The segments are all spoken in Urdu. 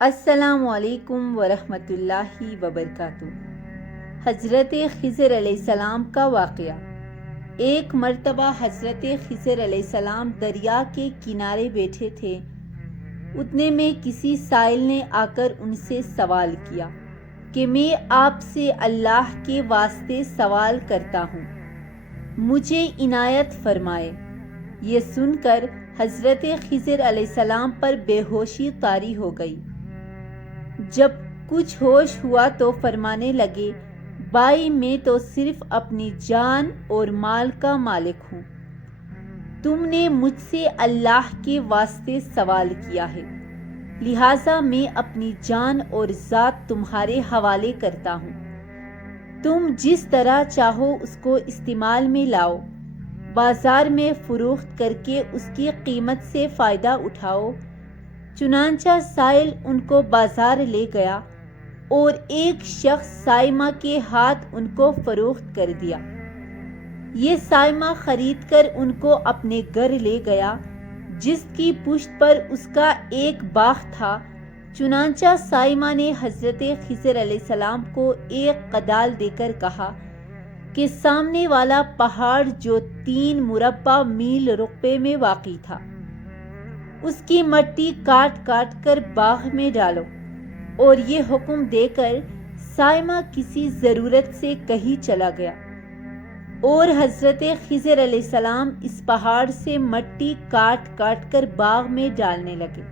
السلام علیکم ورحمۃ اللہ وبرکاتہ۔ حضرت خضر علیہ السلام کا واقعہ۔ ایک مرتبہ حضرت خضر علیہ السلام دریا کے کنارے بیٹھے تھے۔ اتنے میں کسی سائل نے آ کر ان سے سوال کیا کہ میں آپ سے اللہ کے واسطے سوال کرتا ہوں، مجھے عنایت فرمائے۔ یہ سن کر حضرت خضر علیہ السلام پر بے ہوشی طاری ہو گئی۔ جب کچھ ہوش ہوا تو فرمانے لگے، بھائی میں تو صرف اپنی جان اور مال کا مالک ہوں، تم نے مجھ سے اللہ کے واسطے سوال کیا ہے، لہٰذا میں اپنی جان اور ذات تمہارے حوالے کرتا ہوں۔ تم جس طرح چاہو اس کو استعمال میں لاؤ، بازار میں فروخت کر کے اس کی قیمت سے فائدہ اٹھاؤ۔ چنانچہ سائل ان کو بازار لے گیا اور ایک شخص سائمہ کے ہاتھ ان کو فروخت کر دیا۔ یہ سائمہ خرید کر ان کو اپنے گھر لے گیا، جس کی پشت پر اس کا ایک باغ تھا۔ چنانچہ سائمہ نے حضرت خضر علیہ السلام کو ایک کدال دے کر کہا کہ سامنے والا پہاڑ جو 3 مربع میل رقبے میں واقع تھا، اس کی مٹی کاٹ کاٹ کر باغ میں ڈالو۔ اور یہ حکم دے کر سائمہ کسی ضرورت سے کہیں چلا گیا اور حضرت خضر علیہ السلام اس پہاڑ سے مٹی کاٹ کاٹ کر باغ میں ڈالنے لگے۔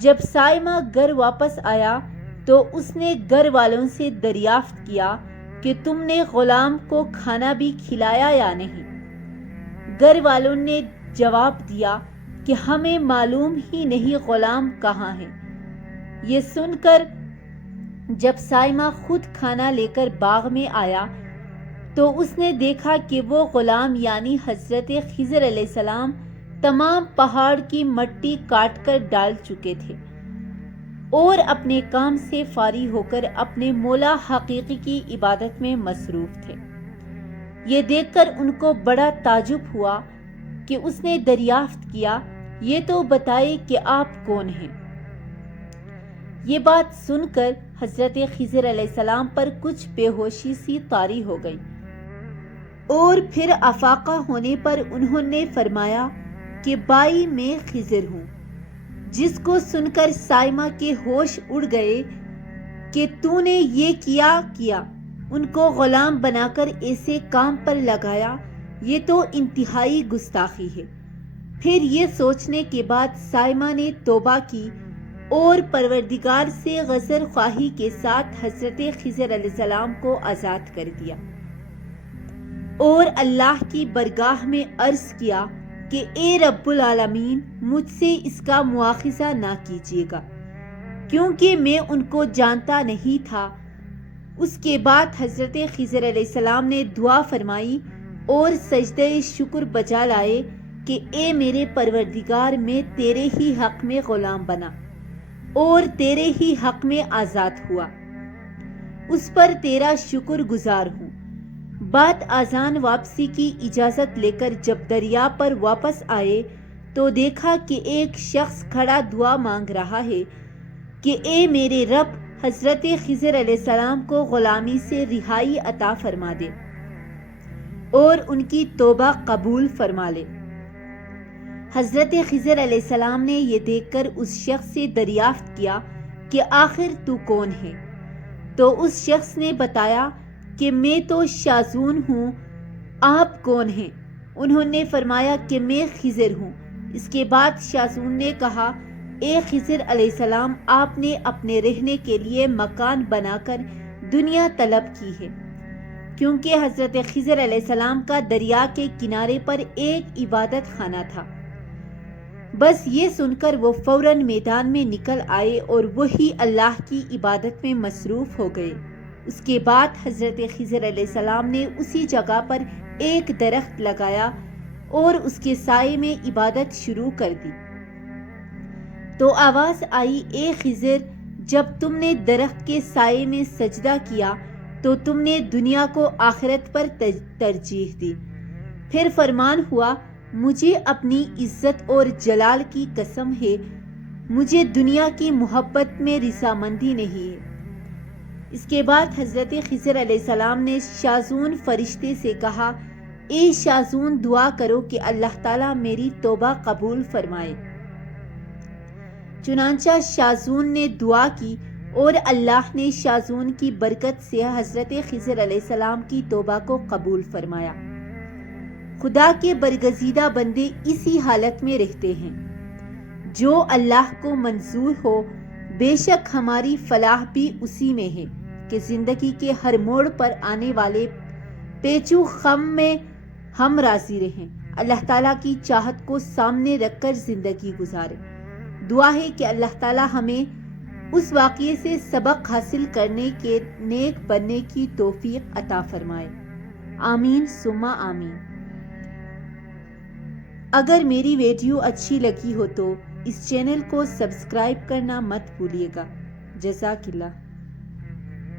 جب سائمہ گھر واپس آیا تو اس نے گھر والوں سے دریافت کیا کہ تم نے غلام کو کھانا بھی کھلایا یا نہیں؟ گھر والوں نے جواب دیا کہ ہمیں معلوم ہی نہیں غلام کہاں ہے۔ یہ سن کر جب سائمہ خود کھانا لے کر باغ میں آیا تو اس نے دیکھا کہ وہ غلام یعنی حضرت خضر علیہ السلام تمام پہاڑ کی مٹی کاٹ کر ڈال چکے تھے اور اپنے کام سے فارغ ہو کر اپنے مولا حقیقی کی عبادت میں مصروف تھے۔ یہ دیکھ کر ان کو بڑا تعجب ہوا کہ اس نے دریافت کیا، یہ تو بتائے کہ آپ کون ہیں؟ یہ بات سن کر حضرت خضر علیہ السلام پر کچھ بے ہوشی سی طاری ہو گئی، اور پھر افاقہ ہونے پر انہوں نے فرمایا کہ بھائی میں خضر ہوں۔ جس کو سن کر سائمہ کے ہوش اڑ گئے کہ تو نے یہ کیا، ان کو غلام بنا کر ایسے کام پر لگایا، یہ تو انتہائی گستاخی ہے۔ پھر یہ سوچنے کے بعد سائمہ نے توبہ کی اور پروردگار سے غضب خواہی کے ساتھ حضرت خضر علیہ السلام کو آزاد کر دیا اور اللہ کی بارگاہ میں عرض کیا کہ اے رب العالمین، مجھ سے اس کا مواخذہ نہ کیجیے گا، کیونکہ میں ان کو جانتا نہیں تھا۔ اس کے بعد حضرت خضر علیہ السلام نے دعا فرمائی اور سجدہ شکر بجا لائے کہ اے میرے پروردگار، میں تیرے ہی حق میں غلام بنا اور تیرے ہی حق میں آزاد ہوا، اس پر تیرا شکر گزار ہوں۔ بعد اذان واپسی کی اجازت لے کر جب دریا پر واپس آئے تو دیکھا کہ ایک شخص کھڑا دعا مانگ رہا ہے کہ اے میرے رب، حضرت خضر علیہ السلام کو غلامی سے رہائی عطا فرما دے اور ان کی توبہ قبول فرما لے۔ حضرت خضر علیہ السلام نے یہ دیکھ کر اس شخص سے دریافت کیا کہ آخر تو کون ہے؟ تو اس شخص نے بتایا کہ میں تو شازون ہوں، آپ کون ہیں؟ انہوں نے فرمایا کہ میں خضر ہوں۔ اس کے بعد شازون نے کہا، اے خضر علیہ السلام، آپ نے اپنے رہنے کے لیے مکان بنا کر دنیا طلب کی ہے، کیونکہ حضرت خضر علیہ السلام کا دریا کے کنارے پر ایک عبادت خانہ تھا۔ بس یہ سن کر وہ فوراً میدان میں نکل آئے اور وہی اللہ کی عبادت میں مصروف ہو گئے۔ اس کے بعد حضرت خضر علیہ السلام نے اسی جگہ پر ایک درخت لگایا اور اس کے سائے میں عبادت شروع کر دی۔ تو آواز آئی، اے خضر، جب تم نے درخت کے سائے میں سجدہ کیا تو تم نے دنیا کو آخرت پر ترجیح دی۔ پھر فرمان ہوا، مجھے اپنی عزت اور جلال کی قسم ہے، مجھے دنیا کی محبت میں رضامندی نہیں ہے۔ اس کے بعد حضرت خضر علیہ السلام نے شازون فرشتے سے کہا، اے شازون دعا کرو کہ اللہ تعالیٰ میری توبہ قبول فرمائے۔ چنانچہ شازون نے دعا کی اور اللہ نے شازون کی برکت سے حضرت خضر علیہ السلام کی توبہ کو قبول فرمایا۔ خدا کے برگزیدہ بندے اسی حالت میں رہتے ہیں جو اللہ کو منظور ہو۔ بے شک ہماری فلاح بھی اسی میں ہے کہ زندگی کے ہر موڑ پر آنے والے پیچو خم میں ہم راضی رہیں، اللہ تعالیٰ کی چاہت کو سامنے رکھ کر زندگی گزاریں۔ دعا ہے کہ اللہ تعالیٰ ہمیں اس واقعے سے سبق حاصل کرنے کے نیک بننے کی توفیق عطا فرمائے۔ آمین ثم آمین۔ اگر میری ویڈیو اچھی لگی ہو تو اس چینل کو سبسکرائب کرنا مت بھولیے گا۔ جزاک اللہ۔